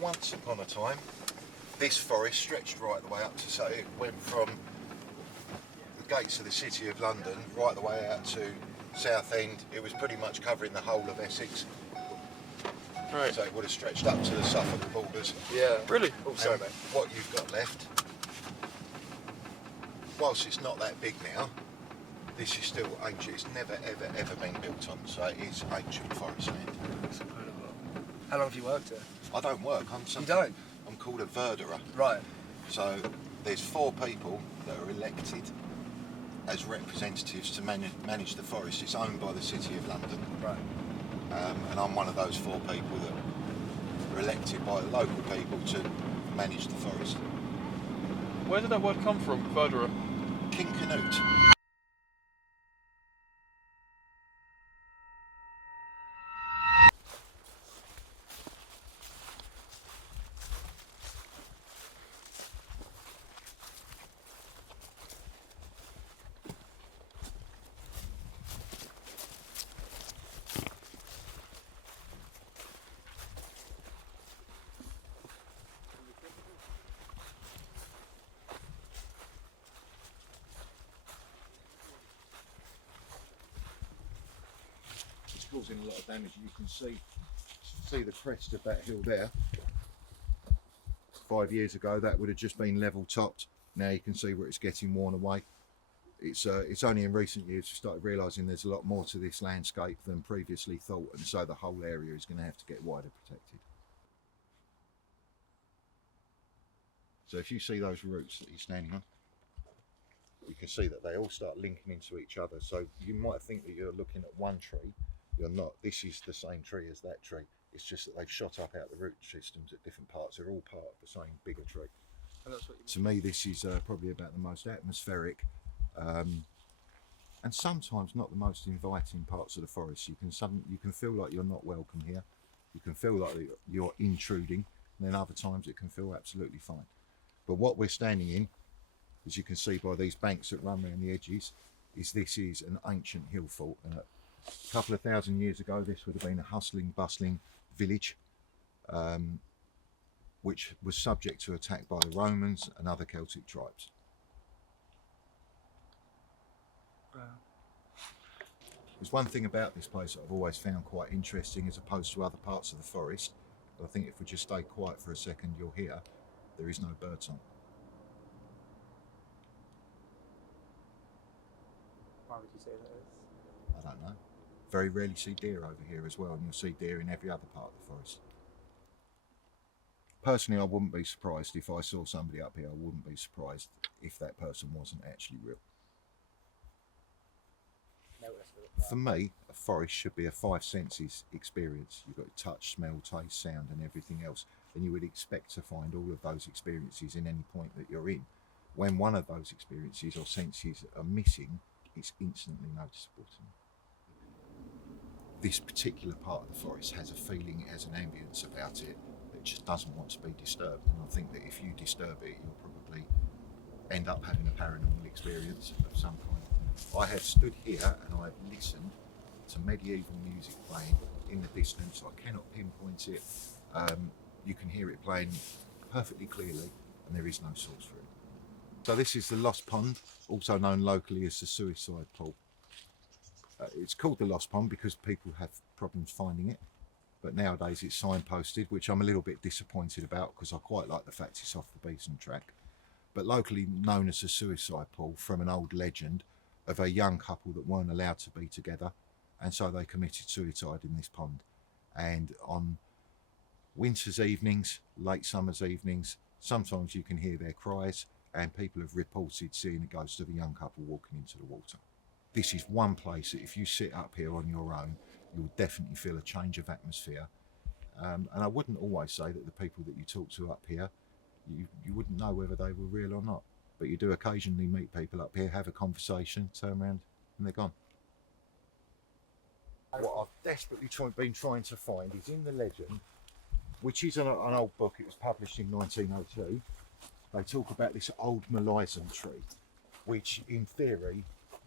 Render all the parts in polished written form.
once upon a time, this forest stretched right the way up to, so it went from the gates of the city of London right the way out to Southend. It was pretty much covering the whole of Essex. Right. So it would have stretched up to the Suffolk borders. Yeah. Really? Oh, sorry, mate. What you've got left, whilst it's not that big now, this is still ancient. It's never, ever been built on, so it is ancient forest land. That's incredible. How long have you worked here? I don't work. You don't? I'm called a Verderer. Right. So there's 4 people that are elected as representatives to manage the forest. It's owned by the City of London. Right. And I'm one of those 4 people that are elected by the local people to manage the forest. Where did that word come from, Verderer? King Canute. Causing a lot of damage. You can see the crest of that hill there. 5 years ago that would have just been level topped. Now you can see where it's getting worn away. It's only in recent years we started realising there's a lot more to this landscape than previously thought, and so the whole area is going to have to get wider protected. So if you see those roots that you're standing on, you can see that they all start linking into each other. So you might think that you're looking at one tree. You're not. This is the same tree as that tree. It's just that they've shot up out the root systems at different parts. They're all part of the same bigger tree. And that's what you To me, this is probably about the most atmospheric and sometimes not the most inviting parts of the forest. You can feel like you're not welcome here. You can feel like you're intruding, and then other times it can feel absolutely fine. But what we're standing in, as you can see by these banks that run around the edges, this is an ancient hill fort. A couple of thousand years ago, this would have been a hustling, bustling village, which was subject to attack by the Romans and other Celtic tribes. Wow. There's one thing about this place that I've always found quite interesting as opposed to other parts of the forest. I think if we just stay quiet for a second, you'll hear there is no birdsong. Why would you say that is? I don't know. Very rarely see deer over here as well, and you'll see deer in every other part of the forest. Personally, I wouldn't be surprised if I saw somebody up here. I wouldn't be surprised if that person wasn't actually real. No rest of it. For me, a forest should be a 5 senses experience. You've got touch, smell, taste, sound and everything else. And you would expect to find all of those experiences in any point that you're in. When one of those experiences or senses are missing, it's instantly noticeable to me. This particular part of the forest has a feeling, it has an ambience about it that just doesn't want to be disturbed. And I think that if you disturb it, you'll probably end up having a paranormal experience of some kind. I have stood here and I have listened to medieval music playing in the distance. I cannot pinpoint it. You can hear it playing perfectly clearly, and there is no source for it. So this is the Lost Pond, also known locally as the Suicide Pool. It's called the Lost Pond because people have problems finding it, but nowadays it's signposted, which I'm a little bit disappointed about because I quite like the fact it's off the beaten track. But locally known as the Suicide Pool, from an old legend of a young couple that weren't allowed to be together, and so they committed suicide in this pond. And on winter's evenings, late summer's evenings, sometimes you can hear their cries, and people have reported seeing a ghost of a young couple walking into the water. This is one place that if you sit up here on your own, you'll definitely feel a change of atmosphere. And I wouldn't always say that the people that you talk to up here, you wouldn't know whether they were real or not. But you do occasionally meet people up here, have a conversation, turn around, and they're gone. What I've desperately been trying to find is in the legend, which is an old book. It was published in 1902. They talk about this old Malison tree, which in theory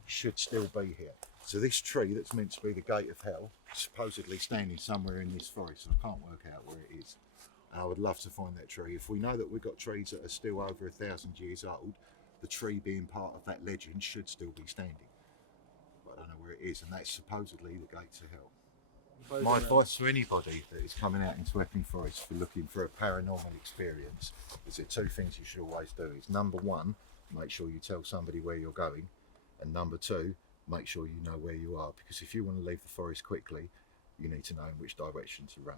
should still be here. So this tree that's meant to be the gate of hell, supposedly standing somewhere in this forest, I can't work out where it is. I would love to find that tree. If we know that we've got trees that are still over 1,000 years old, the tree being part of that legend should still be standing. But I don't know where it is, and that's supposedly the gate to hell. My advice to anybody that is coming out into Epping Forest for looking for a paranormal experience is there two things you should always do. Is number one, make sure you tell somebody where you're going, and number two, make sure you know where you are, because if you want to leave the forest quickly, you need to know in which direction to run.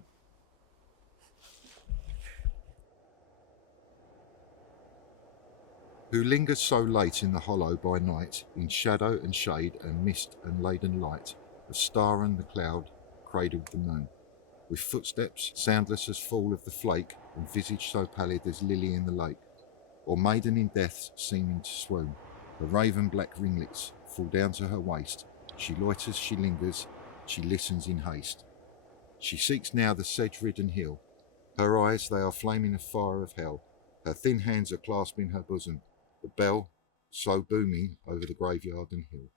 Who lingers so late in the hollow by night, in shadow and shade and mist and laden light, of star and the cloud cradled the moon, with footsteps soundless as fall of the flake, and visage so pallid as lily in the lake, or maiden in death seeming to swoon, her raven black ringlets fall down to her waist, she loiters, she lingers, she listens in haste. She seeks now the sedge-ridden hill, her eyes they are flaming a fire of hell, her thin hands are clasping her bosom, the bell so booming over the graveyard and hill.